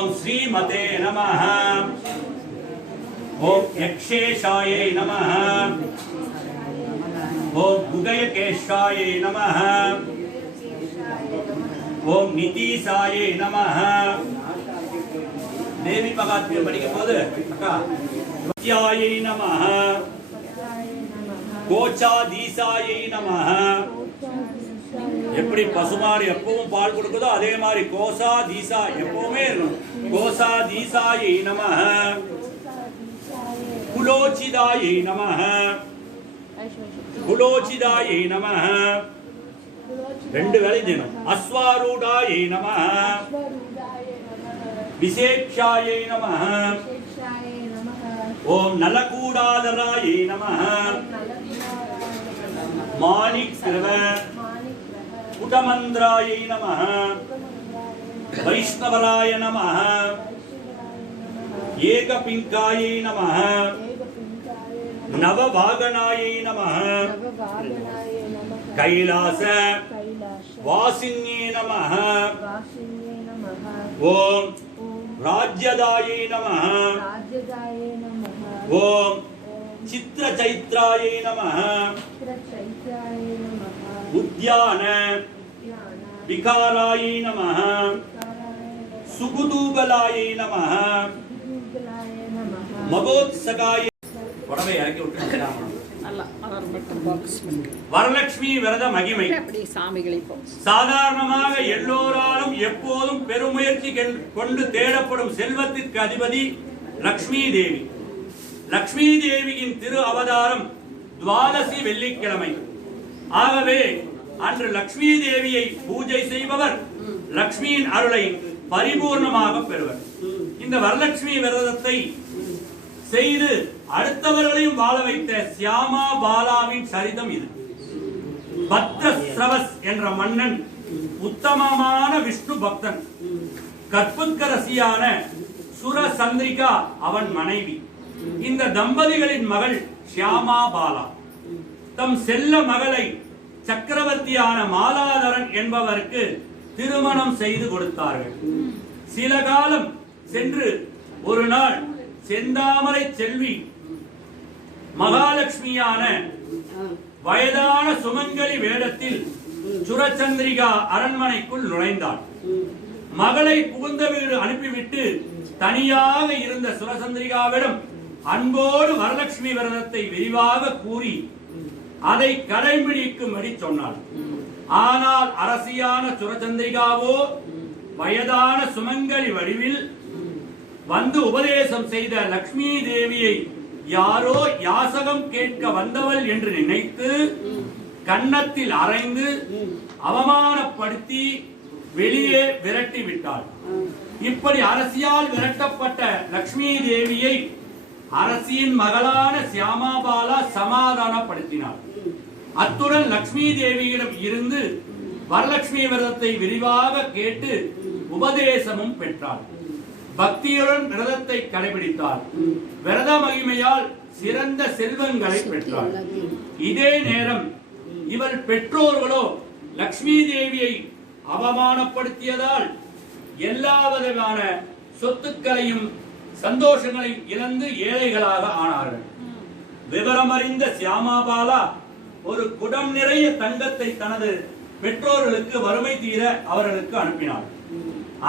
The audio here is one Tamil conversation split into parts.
ஓம் ஸ்ரீமதே நமः. ஓம் யக்ஷேஷாயை நமः. ஓம் குகயகேஷாயை நமः. ஓம் நிதீசாயை நமः. தேவி மகாத்மியம் படிக்கும் போது அக்கா வித்யாயை நமः. கோச்சாதீசாயை நமः. எப்படி பசுமாடு எப்பவும் பால் கொடுக்குதோ அதே மாதிரி கோசா தீசா எப்பவுமே இருக்கும். கோசா தீசாயை நமः. குலோச்சிதாயை நமः. குலோச்சிதாயை நமः. ரெண்டு வேலை செய்யணும். அஸ்வாரூடாயை நமः. விசேக்ஷாயை நமः. ஓம் நலகூடாதராயை நமः. மாணிக்ரவ குடமந்திராயை நமः. வைஷ்ணவராய நமः. ஏகபிங்காயை நமः. நவவாகனாயை நமः. கைலாச வாசின்யே நமः. ஓம் ராஜ்யதாயை நமः. ஓம் சித்ரச்சைத்ராயை நமः. உத்யான விகாராயை நமः. சுகுதூகலாயை நமः. மகோத்சகாயை உடம்பை இறக்கி விட்டு வரலட்சுமி விரத மகிமை. சாதாரணமாக எல்லோராலும் எப்போதும் பெருமுயற்சி கொண்டு தேடப்படும் செல்வத்திற்கு அதிபதி லக்ஷ்மி தேவி. லக்ஷ்மி தேவியின் திரு அவதாரம் துவாதசி வெள்ளிக்கிழமை. ஆகவே அன்று லக்ஷ்மி தேவியை பூஜை செய்பவர் லக்ஷ்மியின் அருளை பரிபூர்ணமாக பெறுவர். இந்த வரலட்சுமி விரதத்தை செய்து அடுத்தவர்களையும் வாழ வைத்த சியாமா பாலாவின் சரிதம் இது. பத்ரஸ்ரவஸ் என்ற மன்னன் உத்தமமான விஷ்ணு பக்தன். கற்புக்கரசியான சுரசந்திரிகா அவன் மனைவி. இந்த தம்பதிகளின் மகள் சியாமா பாலா தம் செல்ல மகளை சக்கரவர்த்தியான மாலாதரன் என்பவருக்கு திருமணம் செய்து கொடுத்தார்கள். சில காலம் சென்று ஒரு நாள் செந்தாமரை செல்வி மகாலட்சுமியான வயதான சுமங்கலி வேடத்தில் சுரச்சந்திரிகா அரண்மனைக்குள் நுழைந்தாள். மகளை புகுந்த வீடு அனுப்பிவிட்டு தனியாக இருந்த சுரச்சந்திரிகாவிடம் அன்போடு வரலட்சுமி விரதத்தை விரிவாக கூறி அதை கடைபிடிக்கும்படி சொன்னாள். ஆனால் அரசியான சுரச்சந்திரிகாவோ வயதான சுமங்கலி வடிவில் வந்து உபதேசம் செய்த லக்ஷ்மி தேவியை யாரோ யாசகம் கேட்க வந்தவள் என்று நினைத்து கன்னத்தில் அறைந்து அவமானப்படுத்தி வெளியே விரட்டி விட்டாள். இப்படி அரசியால் விரட்டப்பட்ட லக்ஷ்மி தேவியை அரசியின் மகளான சியாமாபாலா சமாதானப்படுத்தினார். அத்துடன் லக்ஷ்மி தேவியிடம் இருந்து வரலட்சுமி விரதத்தை விரிவாக கேட்டு உபதேசமும் பெற்றார். பக்தியுடன் விரதத்தை கடைபிடித்தார். விரத மகிமையால் சிறந்த செல்வங்களை பெற்றார். இதே நேரம் இவள் பெற்றோர்களோ லக்ஷ்மி தேவியை அவமானப்படுத்தியதால் எல்லா விதமான சொத்துக்களையும் சந்தோஷங்களையும் இழந்து ஏழைகளாக ஆனார்கள். விவரமறிந்த சியாமாபாலா ஒரு குடம் நிறைய தங்கத்தை தனது பெற்றோர்களுக்கு வறுமை தீர அவர்களுக்கு அனுப்பினார்.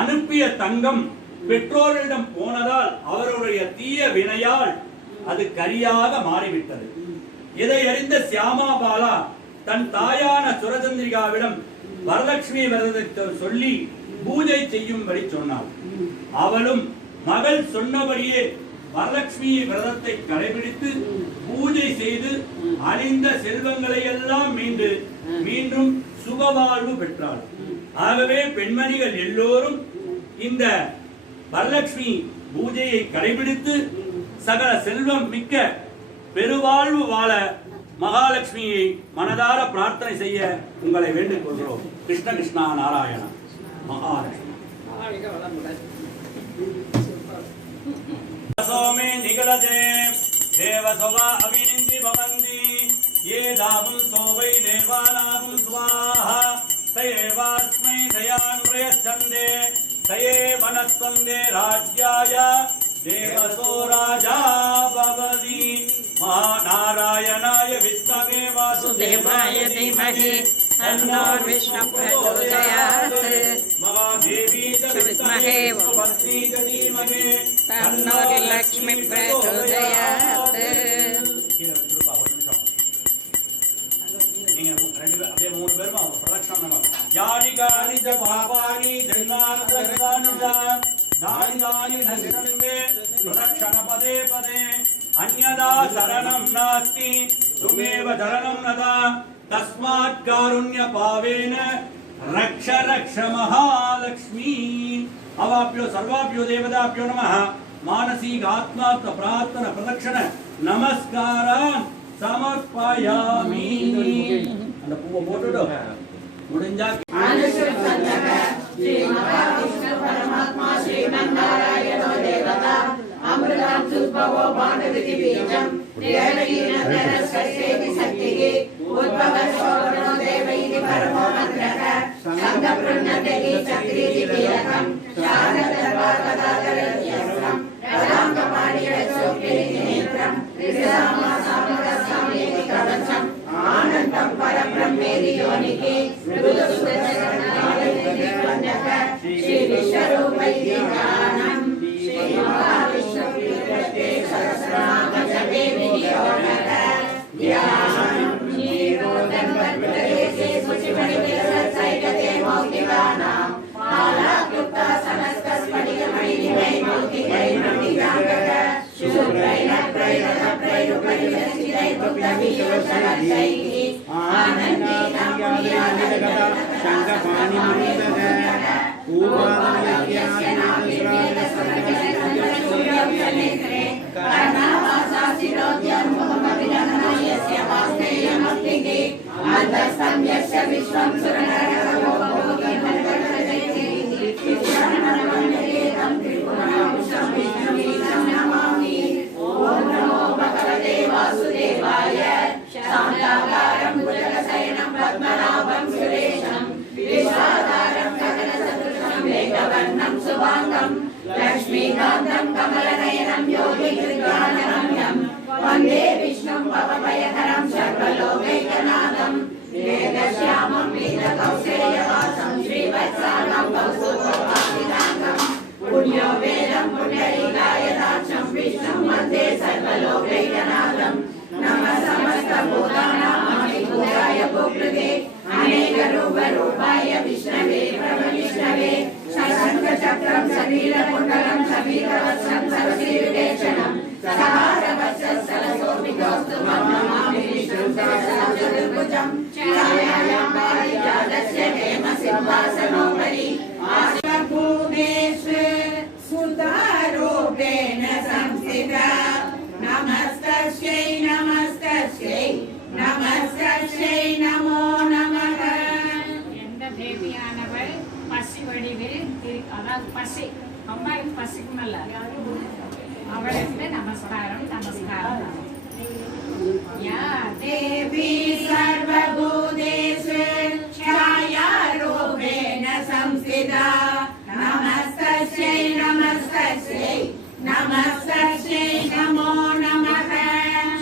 அனுப்பிய தங்கம் பெற்றோரிடம் போனதால் அவருடைய தீய வினையால் அது கரியாக மாறிவிட்டது. இதை அறிந்த சியாமாபாலா தன் தாயான சுரச்சந்திரிகாவிடம் வரலட்சுமி விரதத்தை சொல்லி பூஜை செய்யும்படி சொன்னாள். அவளும் மகள் சொன்னபடியே வரலட்சுமி விரதத்தை கடைபிடித்து பூஜை செய்து அழிந்த செல்வங்களை எல்லாம் மீண்டும் சுகவாழ்வு பெற்றாள். ஆகவே பெண்மணிகள் எல்லோரும் இந்த வரலட்சுமி பூஜையை கடைபிடித்து சகல செல்வம் மிக்க பெருவாழ்வு வாழ மகாலட்சுமியை மனதார பிரார்த்தனை செய்ய உங்களை வேண்டிக் கொள்கிறோம். கிருஷ்ண கிருஷ்ணா நாராயண மகாலட்சுமி சோமே நிகழதே தேவசவா அவிநிந்தி பவந்தி ये दावं सोवै देवानां स्वाहा तयेवास्मै दयानुरयच्छन्दे तये मनस्वन्दे राज्याय देवसो राजा भवति महानारायणाय विष्णवे वासुदेवाय धीमहि तन्नो विष्णुः प्रचोदयात् महादेवी च विद्महे सुभद्री च धीमहि तन्नो लक्ष्मी प्रचोदयात् அப்படியே மூணு பேரும் பிரதட்சணம் யானி கானி ச பாபானி ஜன்மாந்தராணி தானி தானி நசிரமே பிரதட்சண பதே பதே அன்யதா சரணம் நாஸ்தி துமேவ சரணம் நதா தஸ்மாத் காருண்ய பாவேன ரக்ஷ ரக்ஷ மகாலக்ஷ்மி அவாப்யோ சர்வாப்யோ தேவதாப்யோ நமः மானசீக ஆத்மார்த்த பிரார்த்தன பிரதட்சண நமஸ்காரம் समर्पयामि அந்த பூவை போட்டுடு முடிஞ்சா अनुसुप्तः श्री महाविष्णु परमात्मा श्रीमन्नारायणो देवता अमृतं सुद्भवो भानुरिति बीजं देवकीनन्दनस्येति शक्तिः उद्भवशोभनो देवैति परमो मन्त्रः सङ्गपृण्णतेति चक्रीति कीलकं शारदर्वाकदाधरत्यस्त्रं रदाङ्गपाणिरसोक्तिरिति नेत्रं त्रिसामासामकसामेति कवचम् आनन्दं परब्रह्मेति योनिः मृदुसुदशरणालयेति कन्यक श्री विश्वरूपैति ज्ञानं श्री महाविष्णुप्रीत्यर्थे सहस्रनाम जपे विनियोगः ध्यानं नीरोदन्वत्तदेशे शुचिमणिविलसत्सैकते मौक्तिकानां मालाक्युक्तासनस्तस्फटिकमणिनिमय मौक्तिकैर्मणिजाङ्गः शुभ्रैरप्रैरप्रैरुपरिवसितैर्मुक्तवियोषणैः आनन्देन वासुदेवाय शान्ताकारं भुजगशयनं पद्मनाभं सुरेशं विश्वाधारं गगनसदृशं मेघवर्णं शुभाङ्गं लक्ष्मीकान्तं कमलनयनं योगिहृद्यानरम्यं वन्दे विष्णुं भवभयहरं सर्वलोकैकनाथं वेदश्यामं वीरकौशेयवासं श्रीवत्सानं कौस्तुभोपासिताङ्गं पुण्यो वेदं पुण्डरीकायदाक्षं विष्णुं वन्दे सर्वलोकैकनाथं नमः समस्तभूतानामधिभूताय भूकृते अनेकरूपरूपाय विष्णवे प्रभविष्णवे शशङ्खचक्रं शरीरकुण्डलं शबीरवत्सं सरसीरुदेशनं सहारवत्सस्थलशोभितोऽस्तु नमामि विष्णुं सहस्रचतुर्भुजं छायायां पारिजातस्य हेमसिंहासनोपरि आश्वभूतेषु सुधारूपेण संस्थिता नमस्तस्यै नमस्तस्यै नमस्तस्यै नमो नमः எந்த தேவியானவள் பசி வடிவில் அதாவது பசி அம்மாவுக்கு பசிக்குமல்ல அவளுக்கு நமஸ்காரம் நமஸ்காரம் या देवी सर्वभूतेषु छायारूपेण संस्थिता नमस्तस्यै नमस्तस्यै नमस्तस्यै नमो नमः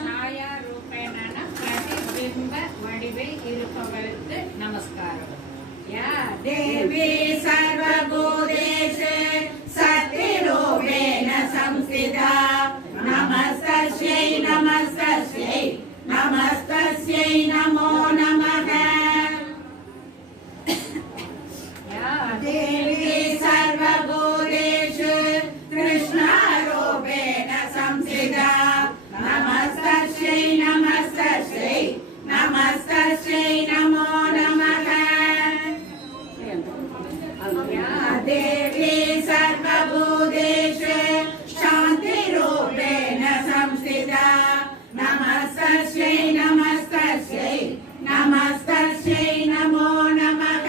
छायारूपेण प्रतिबिंब वडिவில் இருப்பவளுக்கு நமஸ்காரம் या देवी सर्वभूतेषु सत्रूपेण संस्थिता नमस्तस्यै नमस्तस्यै नमस्तस्यै नमो नमः या देवी सर्वभूतेषु कृष्णरूपेण संस्थिता नमस्तस्यै नमस्तस्यै नमस्तस्यै नमो नमः या देवी सर्वभूतेषु शान्तिरूपेण संस्थिता नमस्तस्यै नमस्तस्यै नमस्तस्यै नमो नमः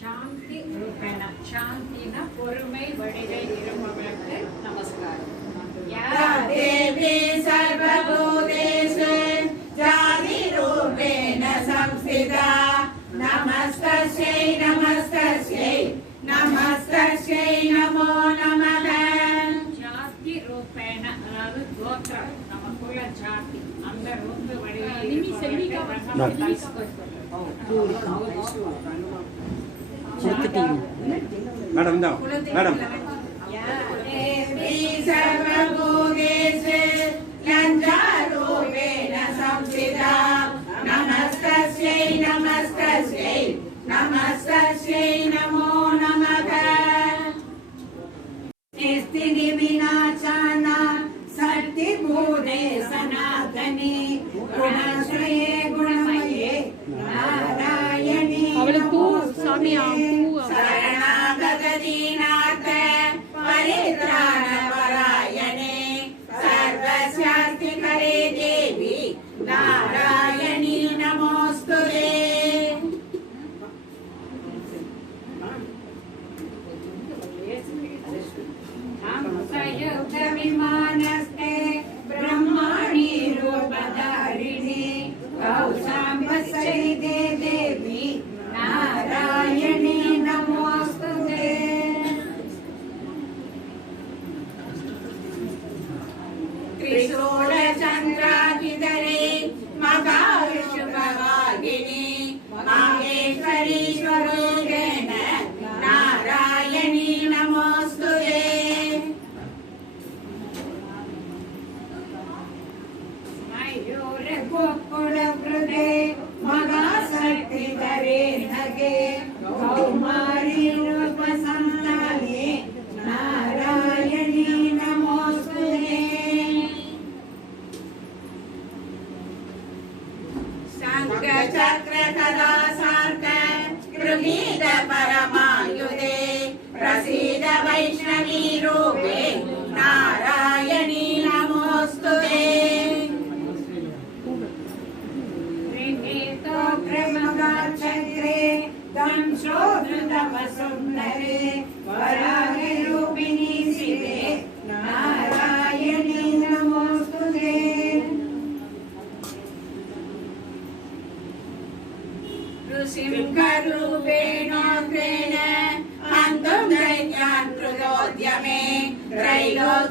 शान्ति रूपेण शान्तिन பொறுமை வடிவில் இருப்பவளுக்கு நமஸ்காரம் या देवी सर्वभूतेषु जातिरूपेण संस्थिता नमस्तस्यै नमस्तस्यै नमस्तस्यै नमस्तस्यै नमो नमः ஜாதி ரூபேண அதாவது கோத்திரம் நம்ம குல ஜாதி அந்த ரூப மேடம் தான் மேடம் देवी सर्वभूतेषु लज्जारूपेण संस्थिता नमस्तस्यै नमस्तस्यै नमस्तस्यै नमो नमः स्थिति विनाशाना सत्यभूते सनातने गुणाश्रये गुणमये नारायणे नमोस्तुते शरणागत दीनाथ परित्राणपरायणे सर्वशान्तिकरे देवी नारायणी नमोस्तुते विमानस्ते ब्रह्माणि रूपधारिणि कौशाम्बसहिते देवी नारायणी नमोस्तुते त्रिशूलचन्द्राधिधरे महाविष्णुभवागिनि माहेश्वरी स्वरूपेण नारायणी नमोस्तुते गोकुलवृदे महाशक्तिधरे नगे कौमारी रूपसंस्थाने नारायणी नमोस्तुते शङ्खचक्र कदा सार्थ गृहीत परमायुधे प्रसीद वैष्णवी रूपे नारायणी नमोस्तुते चक्रे दंशोधृतवसुन्दरे वराहे रूपिणी शिवे नारायणी नमोस्तुते ऋषिंहरूपेणोग्रेण हन्तुं दैत्यान् कृतोद्यमे त्रैलोक्यत्राणसहिते